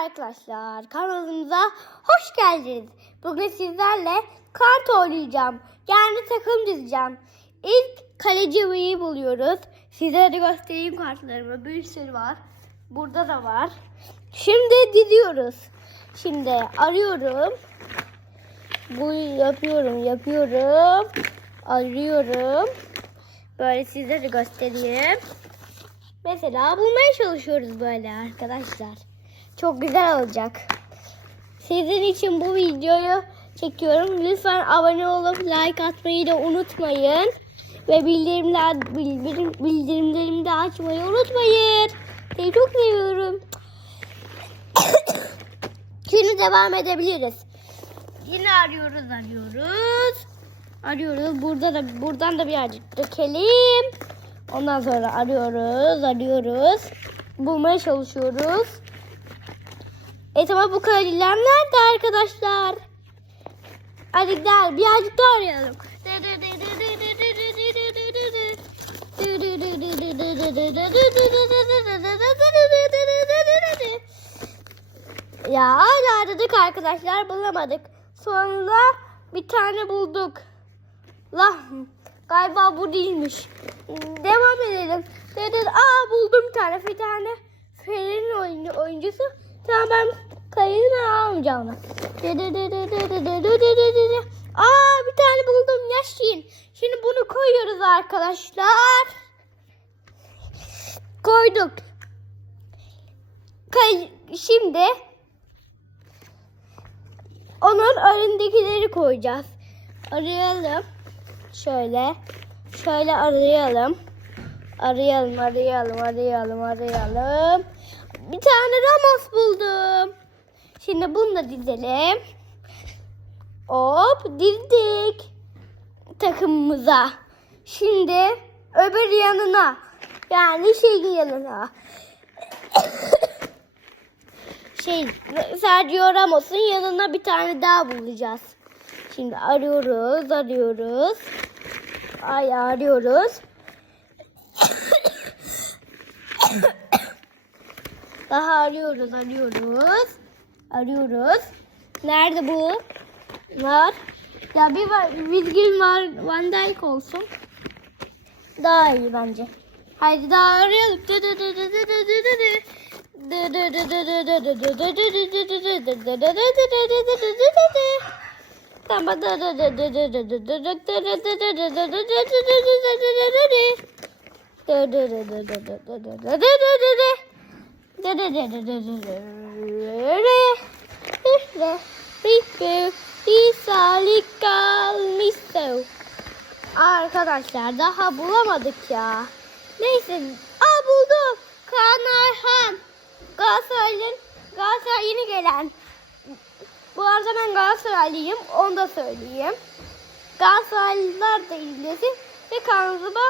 Merhaba arkadaşlar. Kanalımıza hoş geldiniz. Bugün sizlerle kart oynayacağım. Yani takım dizeceğim. İlk kalecimiyi buluyoruz. Sizlere göstereyim kartlarımı. Bir sürü var. Burada da var. Şimdi diziyoruz. Şimdi arıyorum. Bu yapıyorum, yapıyorum. Arıyorum. Böyle sizlere göstereyim. Mesela bulmaya çalışıyoruz böyle arkadaşlar çok güzel olacak. Sizin için bu videoyu çekiyorum. Lütfen abone olup like atmayı da unutmayın. Ve bildirimler, bildirim, bildirimlerimi de açmayı unutmayın. Seni çok seviyorum. Şimdi devam edebiliriz. Yine arıyoruz arıyoruz. Arıyoruz. Burada da buradan da birazcık dökelim. Ondan sonra arıyoruz, arıyoruz. Bulmaya çalışıyoruz. Evet ama bu kalem nerede arkadaşlar? Hadi gidelim birazcık da arayalım. Ya hala aradık arkadaşlar bulamadık. Sonunda bir tane bulduk. Lah galiba bu değilmiş. Devam edelim. Dedi aa buldum bir tane. Bir tane Fener'in oyuncusu Tamam ben kayını almayacağım. Aa bir tane buldum yaşayın. Şimdi bunu koyuyoruz arkadaşlar. Koyduk. Kay şimdi onun önündekileri koyacağız. Arayalım. Şöyle. Şöyle arayalım. Arayalım, arayalım, arayalım, arayalım bir tane Ramos buldum. Şimdi bunu da dizelim. Hop dizdik takımımıza. Şimdi öbür yanına yani şey yanına. şey Sergio Ramos'un yanına bir tane daha bulacağız. Şimdi arıyoruz, arıyoruz. Ay arıyoruz. Daha arıyoruz, arıyoruz. Arıyoruz. Nerede bu? Var. Ya bir var, Virgil var, Van Dijk olsun. Daha iyi bence. Haydi daha arayalım. Tamam. Arkadaşlar daha bulamadık ya. Neyse. Aa buldum. Kaan Ayhan. Galatasaray'ın Galatasaray yeni gelen. Bu arada ben Galatasaraylıyım. Onu da söyleyeyim. Galatasaraylılar da izlesin. Ve kanalıma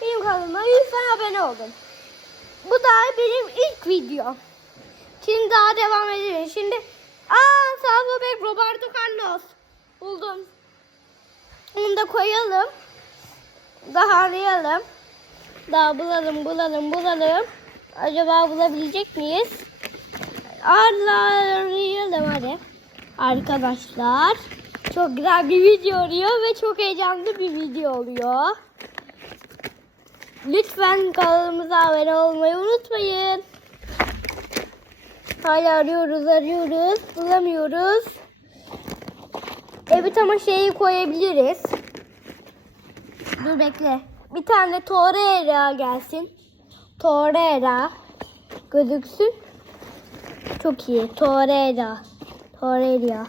benim kanalıma lütfen abone olun. Bu da benim ilk videom. Şimdi daha devam edelim. Şimdi aa sağ bek Roberto Carlos. Buldum. Onu da koyalım. Daha arayalım. Daha bulalım bulalım bulalım. Acaba bulabilecek miyiz? Arayalım hadi. Arkadaşlar çok güzel bir video oluyor ve çok heyecanlı bir video oluyor. Lütfen kanalımıza abone olmayı unutmayın. Hala arıyoruz arıyoruz bulamıyoruz. Evet ama şeyi koyabiliriz. Dur bekle. Bir tane Torreira gelsin. Torreira gözüksün. Çok iyi. Torreira. Torreira.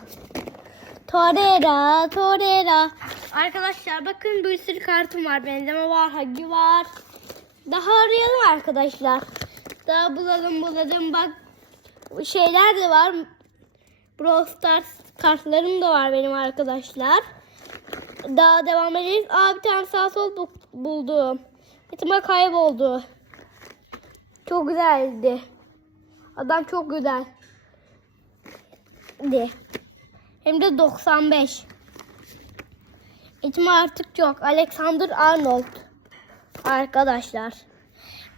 Torreira. Torreira. Arkadaşlar bakın bir sürü kartım var. Benzeme var. Hagi var. Daha arayalım arkadaşlar. Daha bulalım bulalım. Bak şeyler de var. Brawl Stars kartlarım da var benim arkadaşlar. Daha devam edelim. Aa bir tane sağ sol bu- buldum. Bitime kayboldu. Çok güzeldi. Adam çok güzel. De. Hem de 95. İtme artık yok. Alexander Arnold. Arkadaşlar.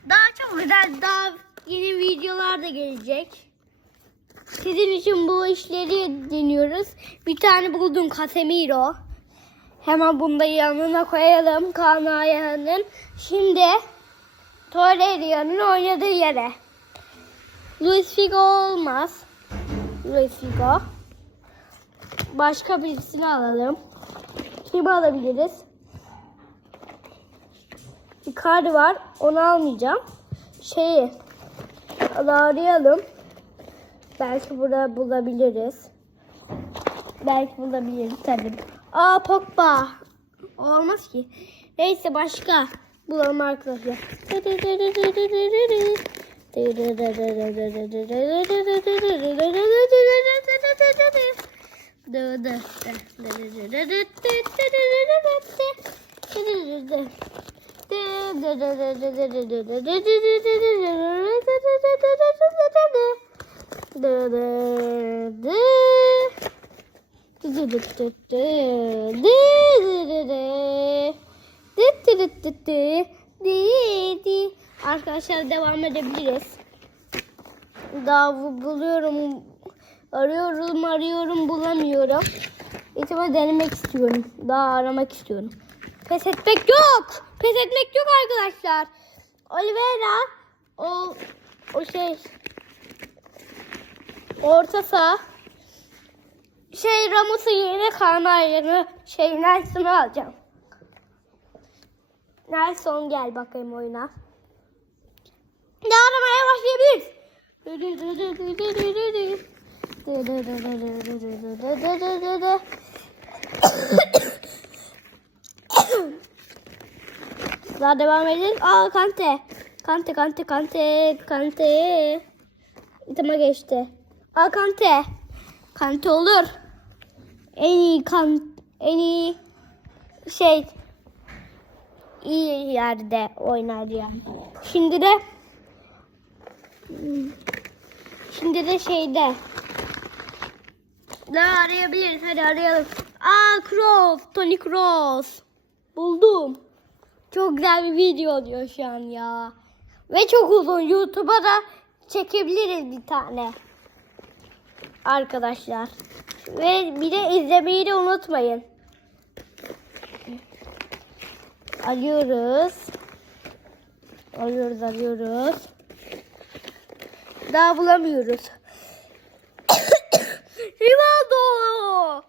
Daha çok güzel. Daha yeni videolar da gelecek. Sizin için bu işleri deniyoruz. Bir tane buldum Casemiro. Hemen bunu da yanına koyalım Kaan Ayhan'ın. Şimdi Torreira'nın oynadığı yere. Luis Figo olmaz. Luis Figo. Başka birisini alalım. Kimi alabiliriz? Icardi var. Onu almayacağım. Şeyi arayalım. Belki burada bulabiliriz. Belki bulabiliriz tabii. Aa Pogba. Olmaz ki. Neyse başka. Bulalım arkadaşlar. Arkadaşlar devam edebiliriz. Daha bu- buluyorum. Arıyorum arıyorum bulamıyorum. İtibar denemek istiyorum. Daha aramak istiyorum. Pes etmek yok. Pes etmek yok arkadaşlar. Oliveira o o şey orta saha şey Ramos'u yerine Kaan Ayar'ı şey Nelson'u alacağım. Nelson gel bakayım oyuna. Ne aramaya başlayabiliriz. Daha devam edelim. Aa Kante. Kante, Kante, Kante, Kante. İtime geçti. Aa Kante. Kante olur. En iyi kan, en iyi şey iyi yerde oynar yani. Şimdi de Şimdi de şeyde. Ne arayabiliriz? Hadi arayalım. Aa Cross. Tony Cross. Buldum. Çok güzel bir video oluyor şu an ya. Ve çok uzun. YouTube'a da çekebiliriz bir tane. Arkadaşlar. Ve bir de izlemeyi de unutmayın. Arıyoruz. Arıyoruz arıyoruz. Daha bulamıyoruz. Rivaldo.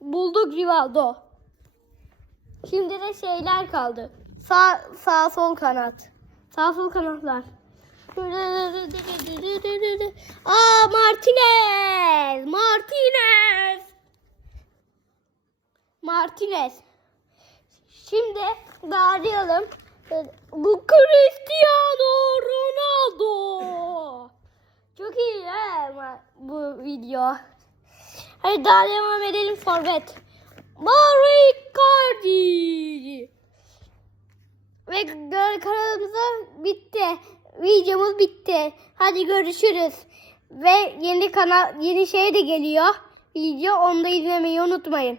Bulduk Rivaldo. Şimdi de şeyler kaldı. Sağ sağ sol kanat. Sağ sol kanatlar. Aa Martinez. Martinez. Martinez. Şimdi daha arayalım. Bu Cristiano Ronaldo. Çok iyi he bu video. Hadi daha devam edelim forvet. Mario Icardi. Ve kanalımıza bitti. Videomuz bitti. Hadi görüşürüz. Ve yeni kanal yeni şey de geliyor. Video onu da izlemeyi unutmayın.